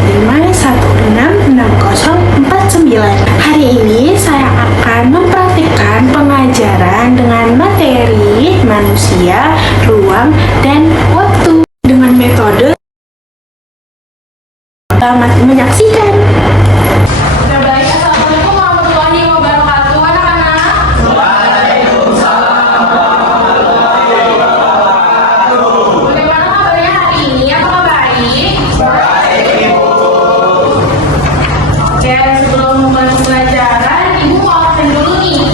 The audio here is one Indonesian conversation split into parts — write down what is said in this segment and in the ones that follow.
5166049. Hari ini saya akan mempraktikkan pengajaran dengan materi manusia, ruang, dan waktu dengan metode selamat menyaksikan. Assalamualaikum warahmatullahi wabarakatuh, anak-anak. Bagaimana kabarnya hari ini? Apakah baik? Oke, sebelum memulai pelajaran, Ibu mau absen dulu nih.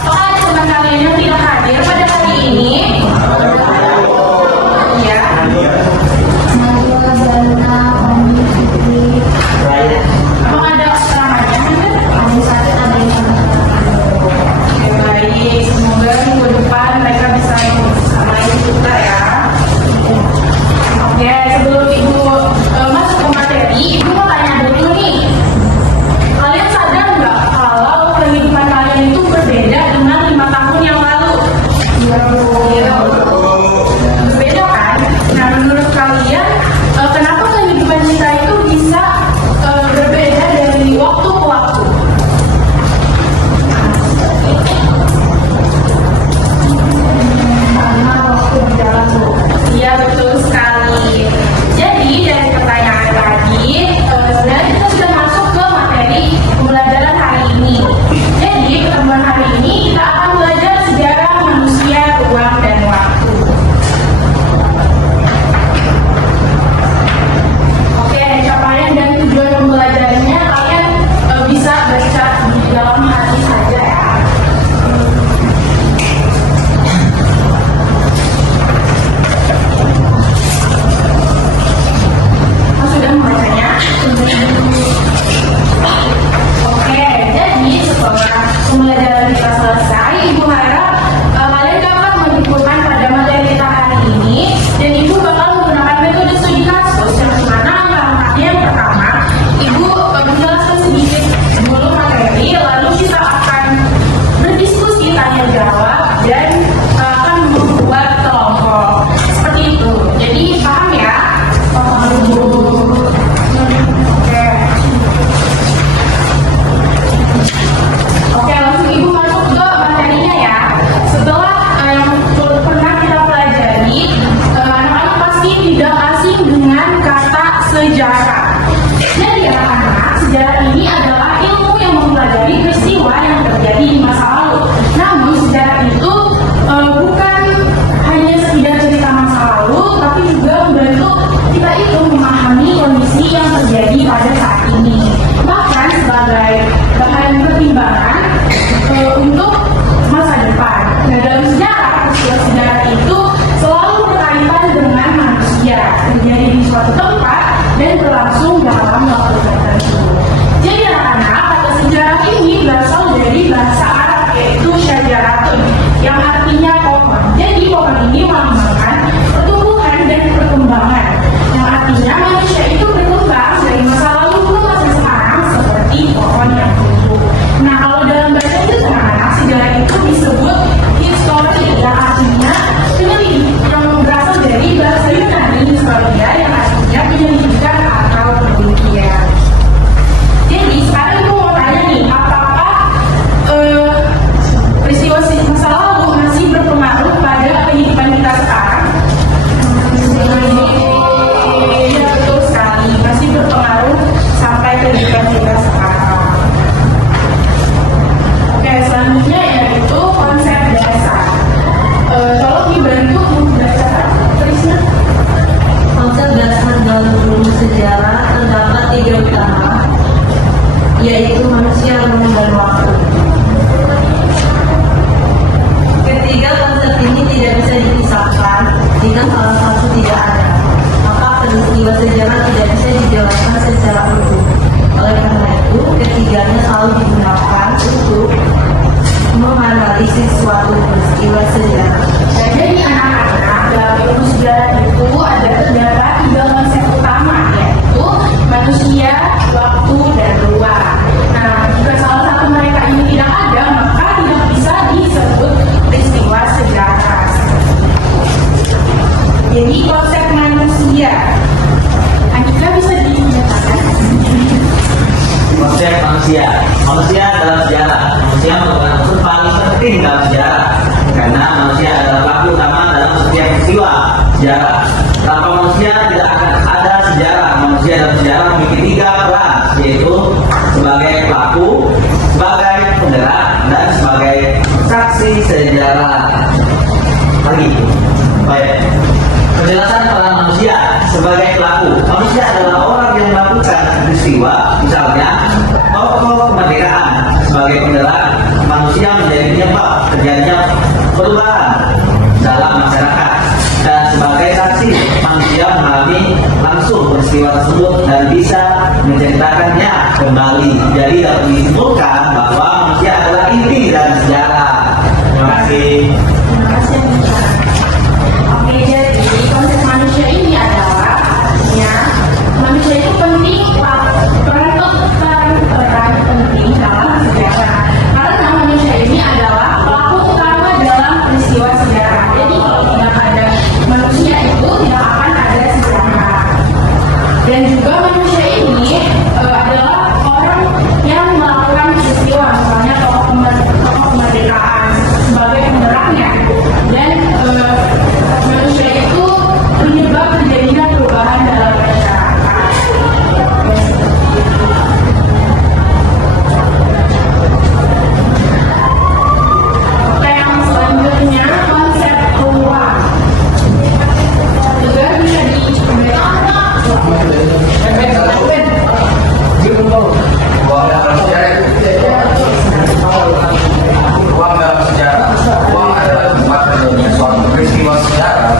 Apakah ada teman kalian yang tidak hadir pada hari ini? Iya. Apakah ada serangannya? Oke, baik. Semoga minggu depan mereka bisa sama Ibu juga ya. Oke, sebelum Ibu masuk ke materi, Ibu mau tanya dulu nih. Kalian sadar nggak kalau kehidupan kalian itu berbeda dengan 5 tahun yang lalu? Iya. Berbeda kan? Nah, menurut kalian kenapa kehidupan kita itu bisa berbeda dari waktu ke waktu? Karena waktu berjalan, Bu. Iya, betul sekali. Jadi dari pertanyaan tadi, sebenarnya kita sudah masuk ke materi pembelajaran hari ini. Jadi pertemuan hari ini kita akan belajar sejarah manusia, ruang, dan waktu. Oke, capaian dan tujuan pembelajarannya kalian bisa baca di dalam hati saja ya. Sudah membacanya? Oke, jadi setelah pembelajaran kita selesai, Ibu harap kalian dapat menyimpulkan pada materi kita hari ini, dan Ibu bakal menggunakan metode studi kasus yang mana langkahnya yang pertama, Ibu menjelaskan sedikit dulu materi, lalu kita akan berdiskusi, tanya jawab, dan akan membuat kelompok seperti itu. Jadi paham ya? Oke, langsung Ibu masuk ke materinya ya. Setelah yang pernah kita pelajari, anak-anak pasti tidak asing dengan kata sejarah. Jadi anak-anak, sejarah ini adalah ilmu yang mempelajari peristiwa yang terjadi di masa lalu. Namun sejarah itu bukan hanya sekedar cerita masa lalu, tapi juga membantu kita itu memahami kondisi yang terjadi pada saat ini. Bahkan sebagai bahan pertimbangan untuk masa depan. Nah, dalam sejarah, peristiwa sejarah itu selalu berkaitan dengan manusia, terjadi di suatu tempat dan berlangsung dalam waktu tertentu. Jadi anak-anak, kata sejarah ini berasal dari bahasa Arab, yaitu syajaratun, yang artinya pohon. Jadi pohon ini melambangkan pertumbuhan dan perkembangan, yang artinya manusia itu berkembang dari masa lalu ke masa sekarang seperti pohon yang tumbuh. Nah, kalau dalam bahasa itu anak-anak, sejarah itu disebut histori, yang artinya penyelidik, yang berasal dari bahasa Yunani historia, yang artinya penyelidikan atau penelitian. Jadi sekarang aku mau tanya nih, apakah peristiwa masa lalu masih berpengaruh pada kehidupan kita sekarang? Iya, betul sekali, masih berpengaruh sampai kehidupan kita sekarang. Oke, selanjutnya yaitu konsep dasar. Tolong dibantu membaca tulisnya. Konsep dasar dalam ilmu sejarah terdapat 3 utama, yaitu manusia, ruang, dan waktu. Ketiga konsep ini tidak bisa dipisahkan jika salah satu tidak ada, maka peristiwa sejarah tidak bisa dijelaskan secara utuh. Oleh karena itu, ketiganya selalu digunakan untuk menganalisis suatu peristiwa sejarah. Nah, jadi anak-anak, dalam ilmu sejarah itu terdapat 3 konsep utama, yaitu manusia, waktu, dan ruang. Nah, jika salah satu mereka ini tidak ada, maka tidak bisa disebut peristiwa sejarah. Jadi konsep manusia, Andika bisa dinyatakan manusia. Manusia dalam sejarah, manusia merupakan unsur paling penting dalam sejarah karena manusia adalah pelaku utama dalam setiap peristiwa sejarah. Tanpa manusia tidak akan ada sejarah. Manusia dalam sejarah memiliki 3 peran, yaitu sebagai pelaku, sebagai penggerak, dan sebagai saksi sejarah. Lagi, baik. Penjelasan peran manusia sebagai pelaku. Manusia adalah orang yang melakukan peristiwa, misalnya tokoh kemerdekaan. Sebagai penggerak, manusia menjadi penyebab terjadinya perubahan dalam masyarakat. Dan sebagai saksi, manusia mengalami langsung peristiwa tersebut dan bisa menceritakannya kembali. Jadi dapat disimpulkan bahwa manusia adalah inti dari sejarah. Terima kasih. Terima kasih, Mika. Oke, jadi konsep manusia ini adalah artinya manusia itu penting, peran penting dalam sejarah. Karena manusia ini adalah pelaku utama dalam peristiwa sejarah. Jadi kalau tidak ada manusia itu tidak akan ada sejarah. Dan juga manusia ini adalah orang yang melakukan peristiwa, misalnya tokoh kemerdekaan sebagai penggeraknya. Dan manusia itu penyebab terjadinya perubahan dalam masyarakat. Oke, yang selanjutnya konsep ruang. Juga bisa Ruang dalam sejarah. Ruang adalah tempat terjadinya suatu peristiwa sejarah.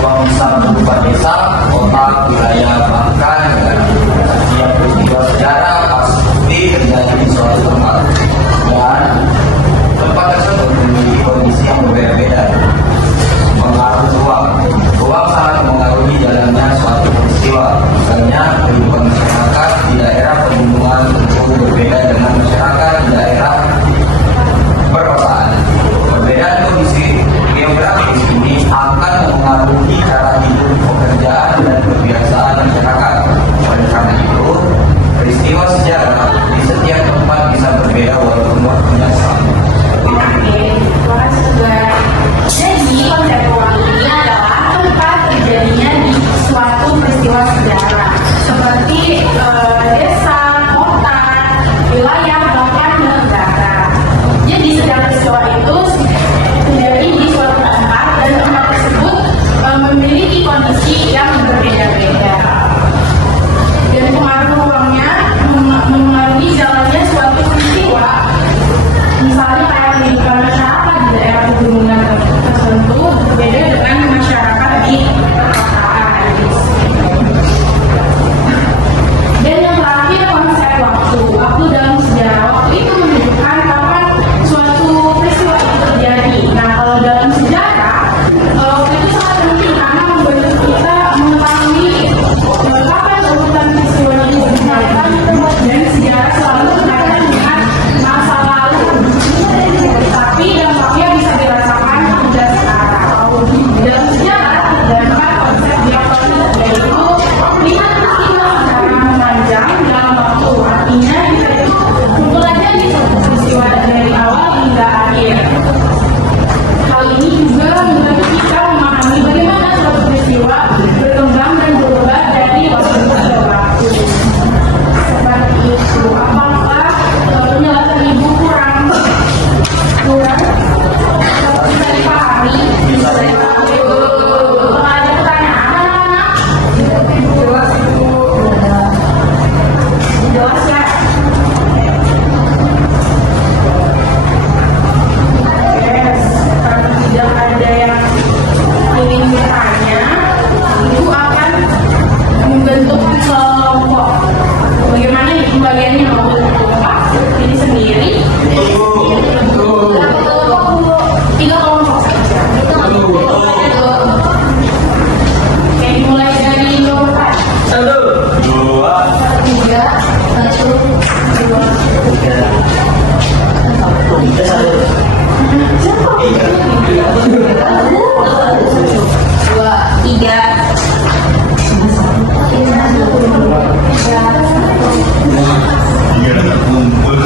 Ruang bisa berupa desa, kota, wilayah, bahkan negara. Setiap peristiwa sejarah pasti terjadi di suatu tempat. Dan tempat tersebut memiliki kondisi yang berbeda-beda. Pengaruh ruang. Ruang sangat mengaruhi jalannya suatu peristiwa. Misalnya kehidupan masyarakat di daerah pegunungan tentu berbeda dengan masyarakat di daerah perkotaan. Perbedaan kondisi geografis ini akan mengaruhi cara hidup, pekerjaan, dan kebiasaan masyarakat. Oleh karena itu, peristiwa sejarah di setiap tempat bisa berbeda walaupun waktunya sama. Jadi konsep ruang ini adalah tempat terjadinya di suatu peristiwa sejarah seperti desa, kota, wilayah, bahkan negara. Jadi setiap peristiwa itu terjadi di suatu tempat dan tempat tersebut memiliki kondisi yang berbeda-beda. Dan pengaruh ruangnya mempengaruhi jalannya suatu peristiwa. Misalnya kayak kehidupan masyarakat di daerah pegunungan tertentu berbeda dengan masyarakat di perkotaan. Dan yang terakhir konsep waktu. Waktu dalam sejarah, waktu itu menunjukkan kapan suatu peristiwa itu terjadi. Nah, kalau dalam sejarah, waktu itu sangat penting karena membantu kita mengetahui kapan urutan peristiwa itu dilakukan, dan sejarah selalu berkaitan dengan masa lalu. Tapi dampaknya bisa dirasakan hingga sekarang. Dalam sejarah terdapat konsep diakronis, yaitu lihat peristiwa secara memanjang dalam waktu. Artinya bisa mempelajari suatu peristiwa dari awal hingga akhir. Hal ini juga membantu kita memahami bagaimana suatu peristiwa berkembang dan berubah dari waktu ke waktu. Seperti itu. Apakah penjelasan Ibu kurang bisa dipahami? Ada pertanyaan anak-anak? Jelas ya? Yes. Kalau tidak ada yang ingin bertanya, Ibu akan membentuk kelompok. Bagaimana nih pembagiannya? Mau bentuk kelompok ini sendiri? Tiga kelompok saja. Oke, dimulai dari nomor 4. 1, 2, 3, 1, 2, Iya, kumpul.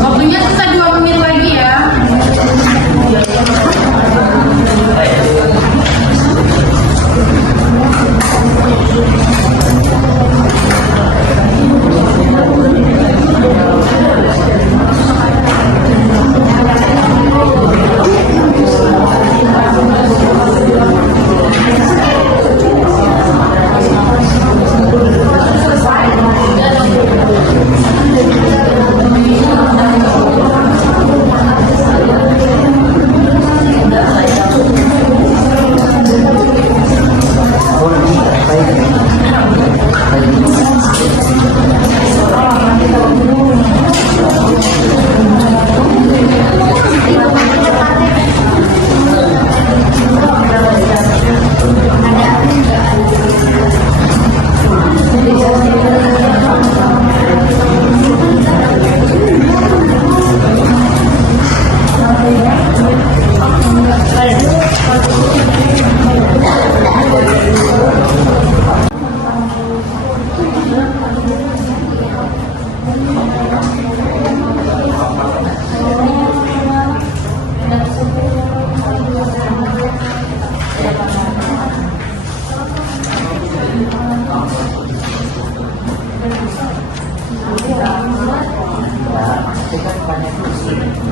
Waktunya sisa 2 menit lagi ya.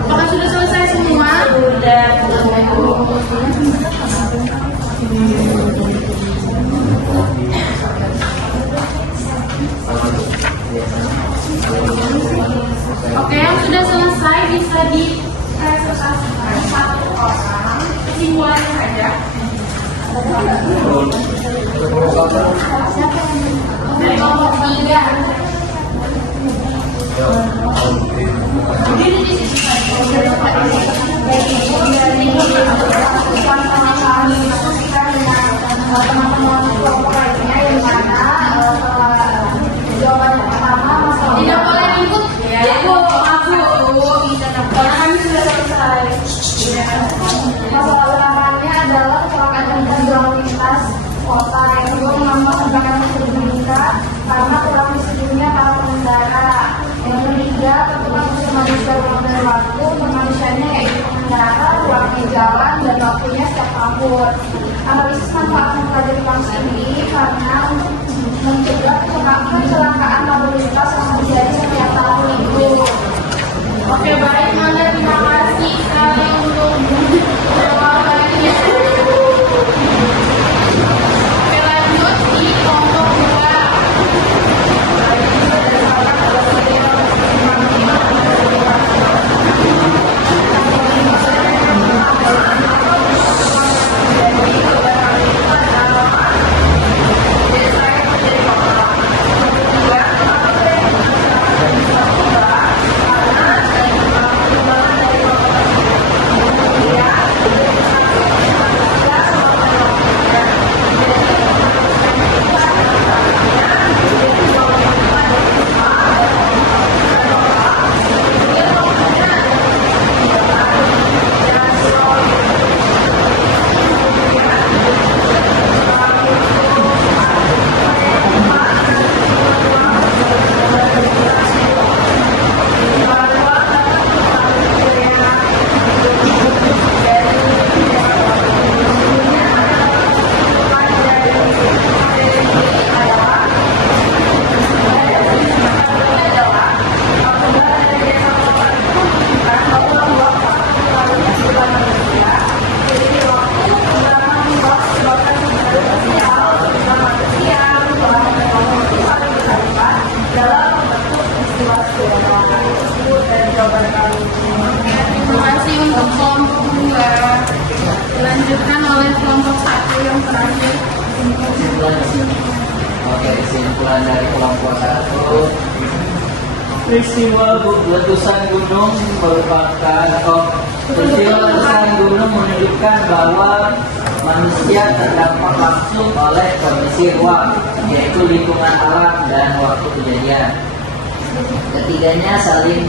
Apakah sudah selesai semua? Oke, yang sudah selesai bisa dipresentasikan satu orang kesimpulannya saja. Dari kelompok 3. Berdiri di sisi teman-teman kelompok lainnya yang mana jawaban pertama masalah tidak boleh ikut ya itu aku karena kami sudah selesai. Masalah utamanya adalah kecelakaan lalu lintas kota. Yang kedua menambah kebanyakan meningkat karena kurang disiplinnya para pengendara. Yang ketiga, pertemuan manusia ruang dan waktu, pemanusiaannya yaitu pengendara, ruangnya jalan, dan waktunya setiap tahun. Analisis manfaat mempelajari kasus ini karena untuk mencegah kecelakaan lalu lintas yang terjadi setiap tahun itu. Oke, baik, Manda, terima kasih sekali untuk jawabannya. Oke, lanjut di kelompok 2. dilanjutkan oleh kelompok 1 yang terakhir. Oke, kesimpulan dari kelompok 1. Peristiwa letusan gunung menunjukkan bahwa manusia terdampak langsung oleh kondisi ruang, yaitu lingkungan alam dan waktu kejadian. Ketiganya saling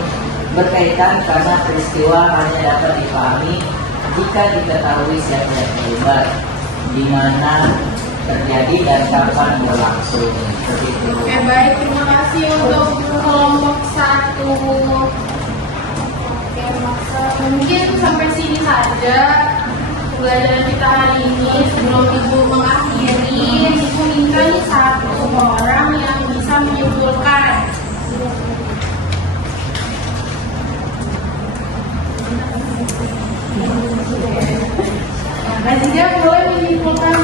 berkaitan karena peristiwa hanya dapat dipahami jika diketahui siapa yang terlibat, di mana terjadi dan kapan berlangsung. Seperti itu. Oke, baik, terima kasih untuk kelompok 1. Oke, mungkin sampai sini saja pembelajaran kita hari ini. Sebelum Ibu mengakhiri, Ibu minta nih 1 orang yang bisa menyimpulkan. Razia boleh menyimpulkan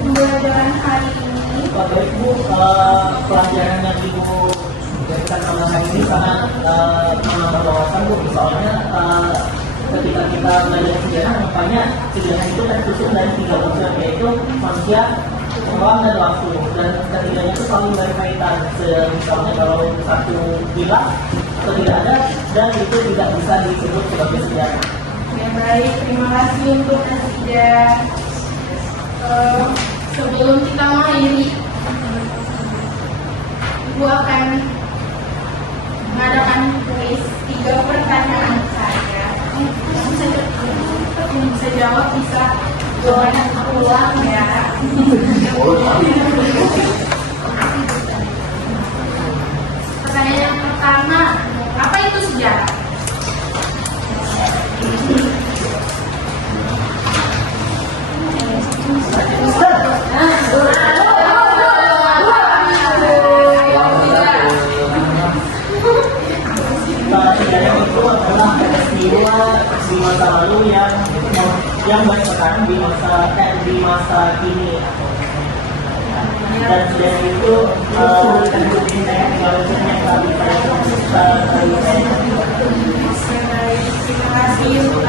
pembelajaran hari ini. Bapak Ibu, pelajaran yang Ibu berikan pada hari ini sangat menambah wawasan Bu. Soalnya ketika kita belajar sejarah, makanya sejarah itu tersusun dari 3 unsur, yaitu manusia, ruang, dan waktu. Dan ketiganya itu saling berkaitan. Misalnya kalau satu hilang atau tidak ada, dan itu tidak bisa disebut sebagai sejarah. Ya, baik, terima kasih untuk Razia. Sebelum kita mengakhiri, Ibu akan mengadakan kuis 3 pertanyaan saja. Yang bisa jawab bisa jawabannya ulang ya. Pertanyaan yang pertama, apa itu sejarah? Sejarah itu adalah peristiwa di masa lalu yang bersekarang di masa kini. Dan sejarah itu Terima kasih untuk